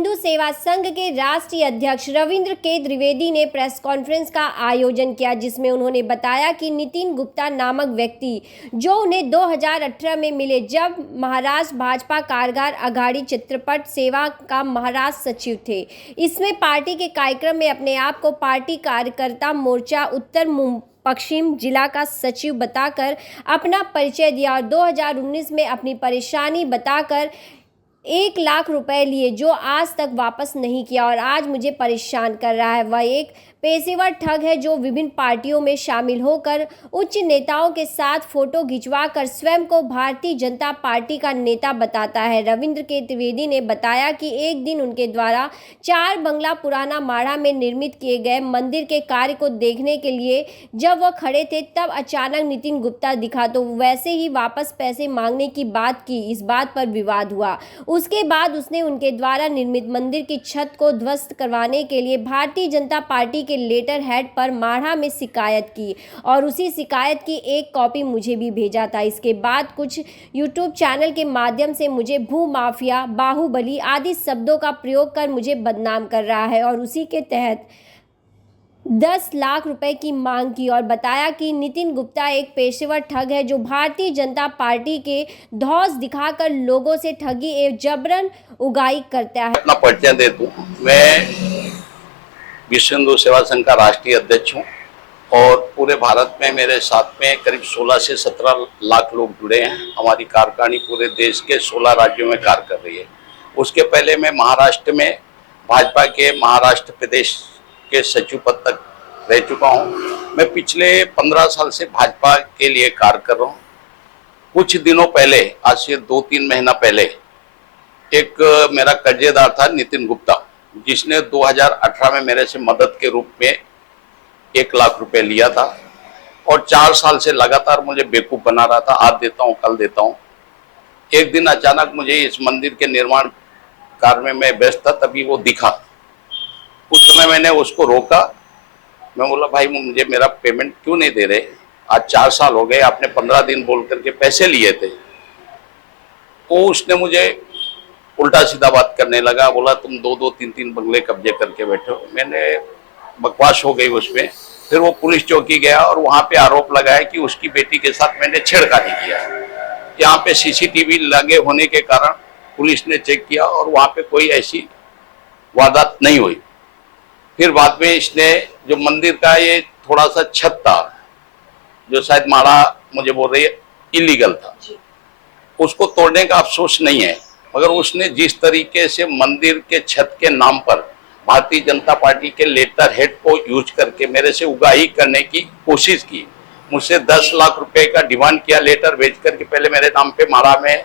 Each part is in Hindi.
हिंदू सेवा संघ के राष्ट्रीय अध्यक्ष रविंद्र के द्विवेदी ने प्रेस कॉन्फ्रेंस का आयोजन किया, जिसमें उन्होंने बताया कि नितिन गुप्ता नामक व्यक्ति जो उन्हें 2018 में मिले, जब महाराष्ट्र भाजपा कामगार आघाड़ी चित्रपट सेवा का महाराष्ट्र सचिव थे। इसमें पार्टी के कार्यक्रम में अपने आप को पार्टी कार्यकर्ता मोर्चा उत्तर पश्चिम जिला का सचिव बताकर अपना परिचय दिया और 2019 में अपनी परेशानी बताकर 1 लाख रुपए लिए, जो आज तक वापस नहीं किया और आज मुझे परेशान कर रहा है। वह एक पेशेवर ठग है जो विभिन्न पार्टियों में शामिल होकर उच्च नेताओं के साथ फोटो खिंचवाकर स्वयं को भारतीय जनता पार्टी का नेता बताता है। रविंद्र के द्विवेदी ने बताया कि एक दिन उनके द्वारा 4 बंगला पुराना माड़ा में निर्मित किए गए मंदिर के कार्य को देखने के लिए जब वह खड़े थे, तब अचानक नितिन गुप्ता दिखा तो वैसे ही वापस पैसे मांगने की बात की। इस बात पर विवाद हुआ। उसके बाद उसने उनके द्वारा निर्मित मंदिर की छत को ध्वस्त करवाने के लिए भारतीय जनता पार्टी के लेटर हेड पर माढ़ा में शिकायत की और उसी शिकायत की एक कॉपी मुझे भी भेजा था। इसके बाद कुछ यूट्यूब चैनल के माध्यम से मुझे भू माफिया, बाहुबली आदि शब्दों का प्रयोग कर मुझे बदनाम कर रहा है और उसी के तहत 10 लाख रुपए की मांग की और बताया कि नितिन गुप्ता एक पेशेवर ठग है जो भारतीय जनता पार्टी के धौस दिखाकर लोगों से ठगी एवं जबरन उगाही करता है। अपना परिचय दे दूं, मैं विश्व हिंदू सेवा संघ का राष्ट्रीय अध्यक्ष हूं और पूरे भारत में मेरे साथ में करीब 16 से 17 लाख लोग जुड़े हैं। हमारी कार्यकारिणी पूरे देश के 16 राज्यों में कार्य कर रही है। उसके पहले मैं महाराष्ट्र में भाजपा के महाराष्ट्र प्रदेश के सचिव पद तक रह चुका हूं। मैं पिछले 15 साल से भाजपा के लिए कार्य कर रहा हूं। कुछ दिनों पहले, आज से 2-3 महीना पहले, एक मेरा कर्जेदार था नितिन गुप्ता, जिसने 2018 में मेरे से मदद के रूप में 1 लाख रुपए लिया था और 4 साल से लगातार मुझे बेवकूफ बना रहा था। आज देता हूं, कल देता हूं। एक दिन अचानक मुझे इस मंदिर के निर्माण कार्य में मैं व्यस्त था, तभी वो दिखा। उस समय मैंने उसको रोका। मैं बोला, भाई मुझे मेरा पेमेंट क्यों नहीं दे रहे? आज 4 साल हो गए, आपने 15 दिन बोल करके पैसे लिए थे। वो उसने मुझे उल्टा सीधा बात करने लगा। बोला, तुम 2-2, 3-3 बंगले कब्जे करके बैठे हो। मैंने बकवास हो गई उसमें। फिर वो पुलिस चौकी गया और वहाँ पे आरोप लगाया कि उसकी बेटी के साथ मैंने छेड़खानी किया। यहाँ पे सीसीटीवी लगे होने के कारण पुलिस ने चेक किया और वहाँ पे कोई ऐसी वारदात नहीं हुई। फिर बाद में इसने जो मंदिर का ये थोड़ा सा छत था, जो शायद माड़ा मुझे बोल रही है इलीगल था, उसको तोड़ने का अफसोस नहीं है, मगर उसने जिस तरीके से मंदिर के छत के नाम पर भारतीय जनता पार्टी के लेटर हेड को यूज करके मेरे से उगाही करने की कोशिश की, मुझसे 10 लाख रुपए का डिमांड किया लेटर भेज करके। पहले मेरे नाम पे माड़ा में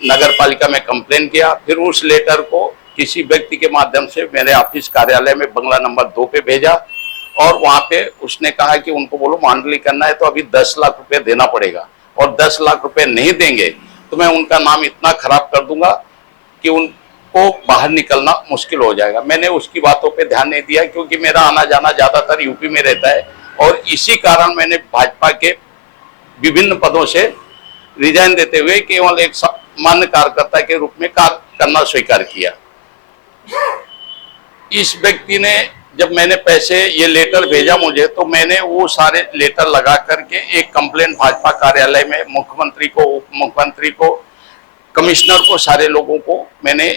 नगर पालिका में कंप्लेन किया, फिर उस लेटर को किसी व्यक्ति के माध्यम से मेरे ऑफिस कार्यालय में बंगला नंबर 2 पे भेजा और वहां पे उसने कहा कि उनको बोलो मांडली करना है तो अभी 10 लाख रुपए देना पड़ेगा और 10 लाख रुपए नहीं देंगे तो मैं उनका नाम इतना खराब कर दूंगा कि उनको बाहर निकलना मुश्किल हो जाएगा। मैंने उसकी बातों पे ध्यान नहीं दिया क्योंकि मेरा आना जाना ज्यादातर यूपी में रहता है और इसी कारण मैंने भाजपा के विभिन्न पदों से रिजाइन देते हुए केवल एक सामान्य कार्यकर्ता के रूप में कार्य करना स्वीकार किया। इस व्यक्ति ने, जब मैंने पैसे ये लेटर भेजा मुझे, तो मैंने वो सारे लेटर लगा करके एक कंप्लेंट भाजपा कार्यालय में मुख्यमंत्री को, उप मुख्यमंत्री को, कमिश्नर को, सारे लोगों को मैंने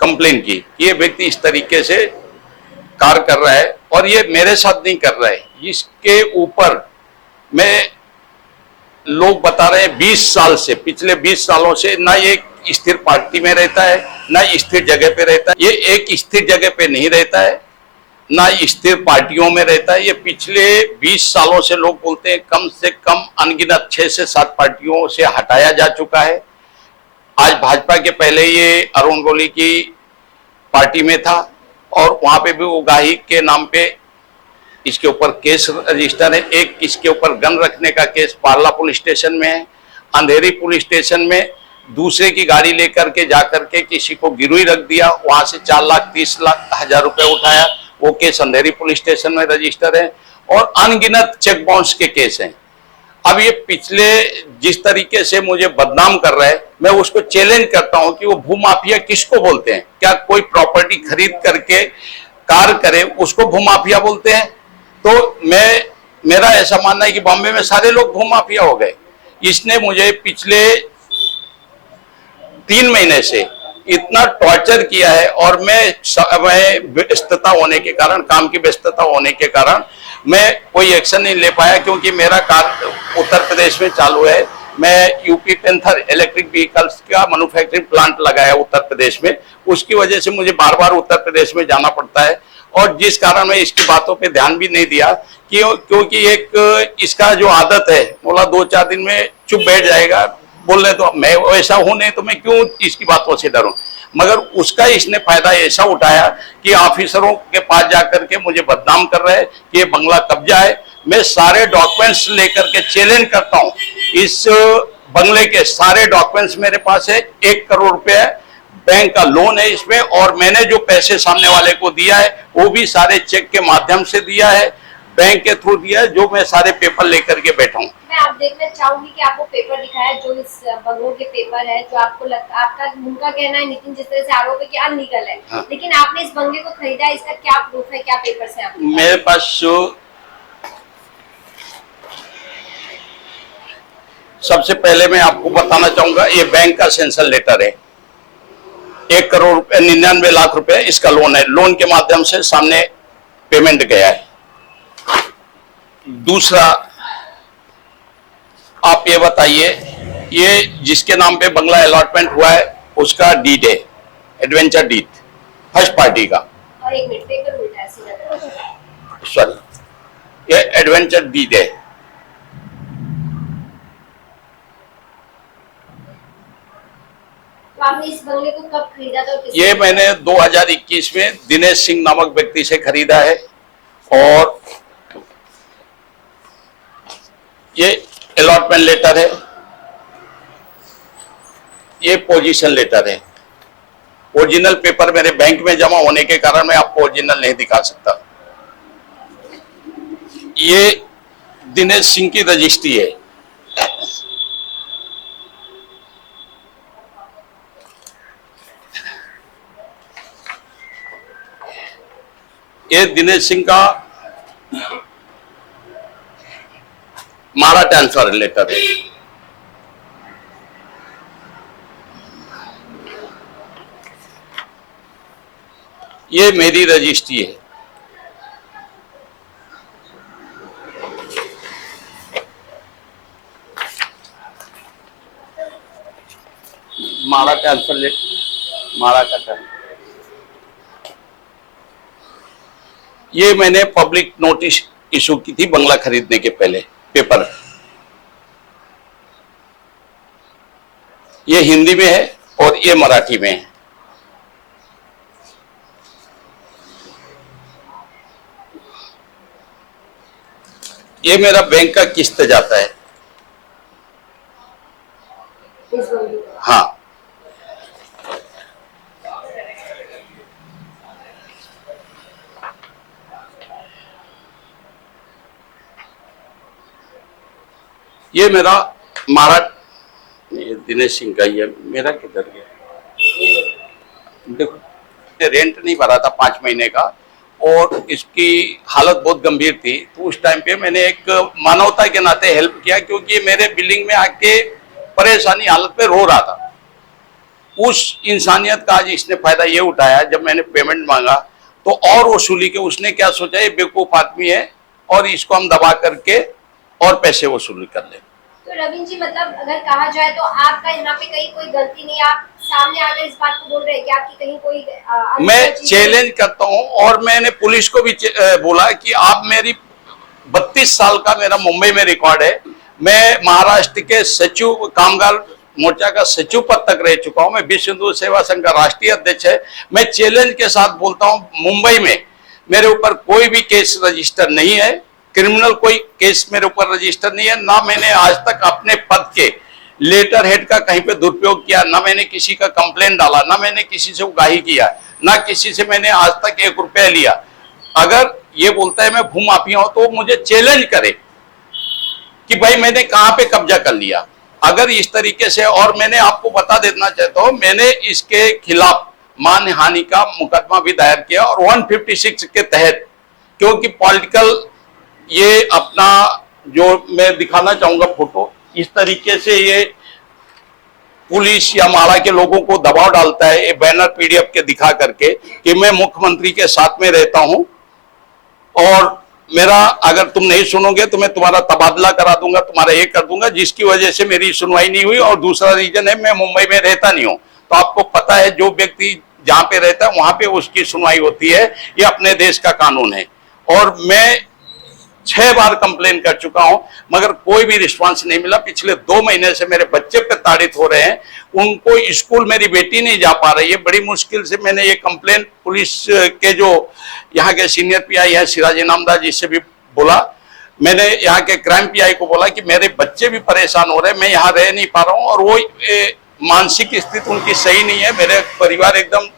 कंप्लेन की। ये व्यक्ति इस तरीके से कार्य कर रहा है और ये मेरे साथ नहीं कर रहा है। इसके ऊपर मैं, लोग बता रहे हैं 20 साल से, पिछले 20 सालों से ना ये स्थिर पार्टी में रहता है, ना स्थिर जगह पे रहता है। ये एक स्थिर जगह पे नहीं रहता है, ना स्थिर पार्टियों में रहता है। ये पिछले 20 सालों से लोग बोलते हैं कम से कम अनगिनत 6 से 7 पार्टियों से हटाया जा चुका है। आज भाजपा के पहले ये अरुण गोली की पार्टी में था और वहां पे भी उगाही के नाम पे इसके ऊपर केस रजिस्टर है। एक इसके ऊपर गन रखने का केस पारला पुलिस स्टेशन में है। अंधेरी पुलिस स्टेशन में दूसरे की गाड़ी लेकर के जाकर के किसी को गिरवी रख दिया, वहां से 4,30,00,000 रुपए उठाया, वो केस अंधेरी पुलिस स्टेशन में रजिस्टर है और अनगिनत चेक बाउंस के केस हैं। अब ये पिछले जिस तरीके से मुझे बदनाम कर रहे हैं, मैं उसको चैलेंज करता हूं कि वो भूमाफिया किसको बोलते हैं? क्या कोई प्रॉपर्टी खरीद करके कार करे उसको भूमाफिया बोलते हैं? तो मेरा ऐसा मानना है कि बॉम्बे में सारे लोग भूमाफिया हो गए। इसने मुझे पिछले 3 महीने से इतना टॉर्चर किया है, और मैं व्यस्तता होने के कारण, काम की व्यस्तता होने के कारण मैं कोई एक्शन नहीं ले पाया, क्योंकि मेरा काम उत्तर प्रदेश में चालू है। मैं यूपी पेंथर इलेक्ट्रिक व्हीकल्स का मैन्युफैक्चरिंग प्लांट लगाया उत्तर प्रदेश में, उसकी वजह से मुझे बार बार उत्तर प्रदेश में जाना पड़ता है, और जिस कारण मैं इसकी बातों पे ध्यान भी नहीं दिया, क्योंकि एक इसका जो आदत है, बोला 2-4 दिन में चुप बैठ जाएगा, बोल रहे तो मैं वैसा हूं नहीं, तो मैं क्यों इसकी बातों से डरूं? मगर उसका इसने फायदा ऐसा उठाया कि ऑफिसरों के पास जाकर के मुझे बदनाम कर रहे हैं कि ये बंगला कब्जा है। मैं सारे डॉक्यूमेंट्स लेकर के चैलेंज करता हूं, इस बंगले के सारे डॉक्यूमेंट्स मेरे पास है। 1 करोड़ रुपए बैंक का लोन है इसमें, और मैंने जो पैसे सामने वाले को दिया है वो भी सारे चेक के माध्यम से दिया है, बैंक के थ्रू दिया है, जो मैं सारे पेपर लेकर के बैठा हूँ। मैं आप देखना चाहूंगी कि आपको पेपर दिखाया जो इस बंगलों के पेपर है, जो आपको आपका उनका कहना है नितिन जिस तरह से आरोप है कि अनलीगल है, हाँ। लेकिन आपने इस बंगले को खरीदा है, इसका क्या प्रूफ है, क्या पेपर्स है आपके पास? मेरे पास सबसे पहले मैं आपको बताना चाहूंगा, ये बैंक का सेंसन लेटर है। 1 करोड़ रुपए 99 लाख रुपए इसका लोन है, लोन के माध्यम से सामने पेमेंट गया है। दूसरा, आप ये बताइए, ये जिसके नाम पे बंगला अलॉटमेंट हुआ है उसका डीड है, एडवेंचर डीड, फर्स्ट पार्टी का। और 1 मिनट, पेपर उल्टा है सीधा, सॉरी, ये एडवेंचर डीड है। तो आपने इस बंगले को कब खरीदा था? ये मैंने 2021 में दिनेश सिंह नामक व्यक्ति से खरीदा है, और ये अलॉटमेंट लेटर है, ये पोजीशन लेटर है। ओरिजिनल पेपर मेरे बैंक में जमा होने के कारण मैं आपको ओरिजिनल नहीं दिखा सकता। ये दिनेश सिंह की रजिस्ट्री है। ये दिनेश सिंह का मारा ट्रांसफर लेटर है। ये मेरी रजिस्ट्री है। मारा ट्रांसफर लेटर, मारा का ट्रांसफर। ये मैंने पब्लिक नोटिस इशू की थी बंगला खरीदने के पहले, पेपर। ये हिंदी में है और ये मराठी में है। ये मेरा बैंक का किस्त जाता है। हाँ, ये मेरा मारा, ये दिनेश सिंह का ही है। मेरा किधर गया? देखो, रेंट नहीं भरा था 5 महीने का, और इसकी हालत बहुत गंभीर थी, तो उस टाइम पे मैंने एक मानवता के नाते हेल्प किया, क्योंकि मेरे बिल्डिंग में आके परेशानी हालत पे रो रहा था। उस इंसानियत का आज इसने फायदा ये उठाया, जब मैंने पेमेंट मांगा तो और वसूली के उसने क्या सोचा, ये बेवकूफ आदमी है और इसको हम दबा करके और पैसे वसूली कर ले। तो रविंद्र जी, मतलब अगर कहा जाए तो आपका यहाँ पे कहीं कोई गलती नहीं, आप सामने आकर इस बात को बोल रहे हैं कि आपकी कहीं कोई मैं चैलेंज करता हूँ, और मैंने पुलिस को भी बोला कि आप मेरी 32 साल का मेरा मुंबई में रिकॉर्ड है। मैं महाराष्ट्र के सचिव, कामगार मोर्चा का सचिव पद तक रह चुका हूँ। मैं विश्व हिंदू सेवा संघ का राष्ट्रीय अध्यक्ष है। मैं चैलेंज के साथ बोलता हूँ, मुंबई में मेरे ऊपर कोई भी केस रजिस्टर नहीं है, क्रिमिनल कोई केस मेरे ऊपर रजिस्टर नहीं है। ना मैंने आज तक अपने पद के लेटर हेड का कहीं पे दुरुपयोग किया, ना मैंने किसी का कंप्लेंट डाला, ना मैंने किसी से उगाही किया, ना किसी से मैंने आज तक 1 रुपया लिया। अगर ये बोलता है मैं भूमाफिया हूं तो मुझे चैलेंज करे, कि भाई मैंने कहां पे कब्जा कर लिया। अगर इस तरीके से, और मैंने आपको बता देना चाहता हूं, मैंने इसके खिलाफ मानहानि का मुकदमा भी दायर किया और 156 के तहत, क्योंकि पॉलिटिकल ये अपना, जो मैं दिखाना चाहूंगा फोटो, इस तरीके से ये पुलिस या माड़ा के लोगों को दबाव डालता है, ये बैनर पीडीएफ के दिखा करके कि मैं मुख्यमंत्री के साथ में रहता हूं और मेरा, अगर तुम नहीं सुनोगे तो मैं तुम्हारा तबादला करा दूंगा, तुम्हारा ये कर दूंगा, जिसकी वजह से मेरी सुनवाई नहीं हुई। और दूसरा रीजन है, मैं मुंबई में रहता नहीं हूं। तो आपको पता है, जो व्यक्ति जहां पे रहता है वहां पे उसकी सुनवाई होती है, ये अपने देश का कानून है। और मैं 6 बार कंप्लेन कर चुका हूं, मगर कोई भी रिस्पांस नहीं मिला। पिछले 2 महीने से मेरे बच्चे प्रताड़ित हो रहे हैं, उनको स्कूल मेरी बेटी नहीं जा पा रही है। बड़ी मुश्किल से मैंने ये कंप्लेन पुलिस के जो यहाँ के सीनियर पीआई है सिराज इनामदार जी से भी बोला, मैंने यहाँ के क्राइम पीआई को बोला कि मेरे बच्चे भी परेशान हो रहे हैं, मैं यहाँ रह नहीं पा रहा हूँ। और वो मानसिक स्थिति उनकी सही नहीं है, मेरे परिवार एकदम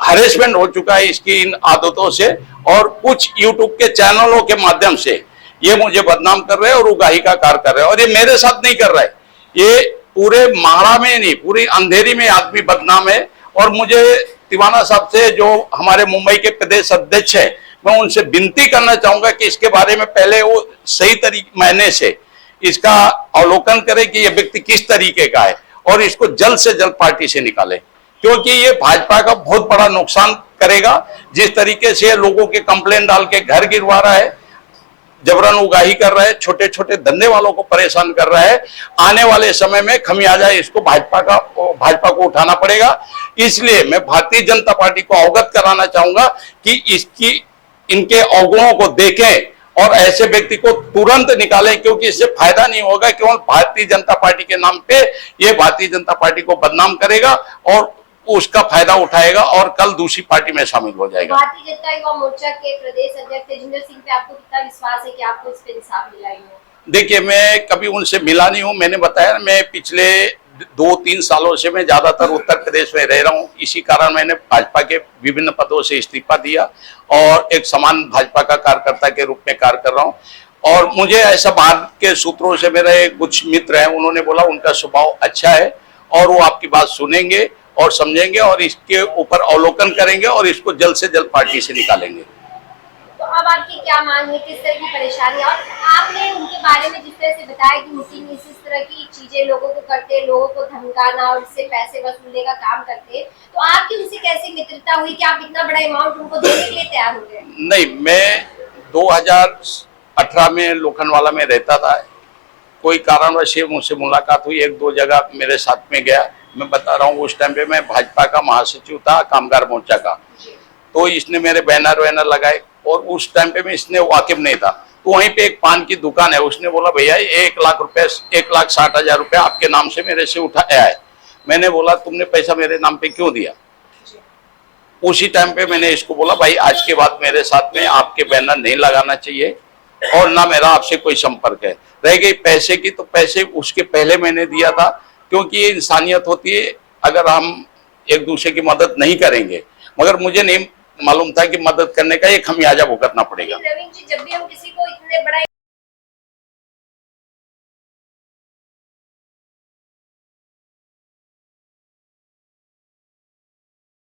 हरेसमेंट हो चुका है इसकी इन आदतों से। और कुछ यूट्यूब के चैनलों के माध्यम से ये मुझे बदनाम कर रहे हैं और उगाही का कार्य कर रहे हैं। और ये मेरे साथ नहीं कर रहा है, ये पूरे माड़ा में नहीं, पूरी अंधेरी में आदमी बदनाम है। और मुझे तिवाना साहब से, जो हमारे मुंबई के प्रदेश अध्यक्ष है, मैं उनसे विनती करना चाहूंगा कि इसके बारे में पहले वो सही तरीके मायने से इसका अवलोकन करें कि यह व्यक्ति किस तरीके का है और इसको जल्द से जल्द पार्टी से निकाले, क्योंकि ये भाजपा का बहुत बड़ा नुकसान करेगा। जिस तरीके से लोगों के कंप्लेन डाल के घर गिरवा रहा है, जबरन उगाही कर रहा है, छोटे छोटे धंधे वालों को परेशान कर रहा है, आने वाले समय में खमियाजा इसको भाजपा को उठाना पड़ेगा। इसलिए मैं भारतीय जनता पार्टी को अवगत कराना चाहूंगा कि इनके अवगुणों को देखें और ऐसे व्यक्ति को तुरंत निकालें, क्योंकि इससे फायदा नहीं होगा। केवल भारतीय जनता पार्टी के नाम पे ये भारतीय जनता पार्टी को बदनाम करेगा और उसका फायदा उठाएगा और कल दूसरी पार्टी में शामिल हो जाएगा। भारतीय जनता युवा मोर्चा के प्रदेश अध्यक्ष तेजिंदर सिंह पे आपको कितना विश्वास है कि आपको इस पे इंसाफ मिलेगा? देखिए, मैं कभी उनसे मिला नहीं हूं। मैंने बताया, मैं पिछले 2-3 सालों से मैं ज्यादातर उत्तर प्रदेश में रह रहा हूं। इसी कारण मैंने भाजपा के विभिन्न पदों से इस्तीफा दिया और एक समान भाजपा का कार्यकर्ता के रूप में कार्य कर रहा हूं। और मुझे ऐसा बाहर के सूत्रों से, मेरे कुछ मित्र हैं, उन्होंने बोला उनका स्वभाव अच्छा है और वो आपकी बात सुनेंगे और समझेंगे और इसके ऊपर अवलोकन करेंगे और इसको जल्द से जल्द पार्टी से निकालेंगे। तो अब आपकी क्या मांग है, किस तरह की परेशानी? और आपने उनके बारे में जिस तरह से बताया कि मीटिंग इस तरह की चीजें लोगों को करते, लोगों को धमकाना और इससे पैसे वसूलने का काम करते, तो आपकी उनसे कैसी मित्रता हुई कि आप इतना बड़ा अमाउंट उनको देने के लिए तैयार हो गए? नहीं, मैं 2018 में लोखंडवाला में रहता था। कोई कारणवश मुझसे मुलाकात हुई, 1-2 जगह मेरे साथ में गया। मैं बता रहा हूँ, उस टाइम पे मैं भाजपा का महासचिव था, कामगार मोर्चा का। तो इसने मेरे बैनर लगाए और उस टाइम पे मैं इसने वाकिफ नहीं था। तो वहीं पे एक पान की दुकान है, उसने बोला भैया 1,60,000 रुपया आपके नाम से मेरे से उठाया है। मैंने बोला तुमने पैसा मेरे नाम पे क्यों दिया? उसी टाइम पे मैंने इसको बोला भाई आज के बाद मेरे साथ में आपके बैनर नहीं लगाना चाहिए और ना मेरा आपसे कोई संपर्क है। रह गई पैसे की, तो पैसे उसके पहले मैंने दिया था, क्योंकि ये इंसानियत होती है। अगर हम एक दूसरे की मदद नहीं करेंगे, मगर मुझे नहीं मालूम था कि मदद करने का ये खमियाजा भुगतना पड़ेगा। रविंद्र जी, जब भी हम किसी को इतने बड़ा